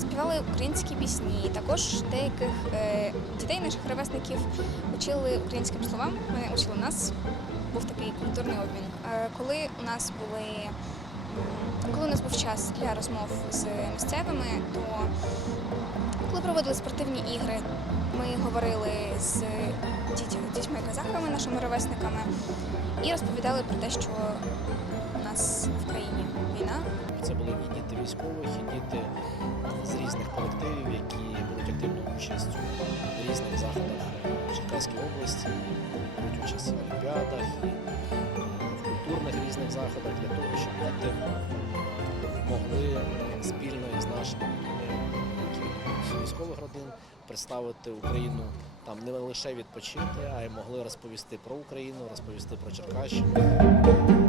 співали українські пісні. Також деяких е, дітей наших ровесників учили українським словам. Вони учили нас. Був такий культурний обмін. Е, Коли у нас були коли у нас був час для розмов з місцевими, то коли проводили спортивні ігри, ми говорили з дітьми, дітьми-казахами, нашими ровесниками, і розповідали про те, що у нас в країні війна, Це були і діти військових, і діти участь у різних заходах в Черкаській області, беруть участь в олімпіадах, і е, в культурних різних заходах для того, щоб діти могли спільно із нашими військових родин, представити Україну там не лише відпочити, а й могли розповісти про Україну, розповісти про Черкащину.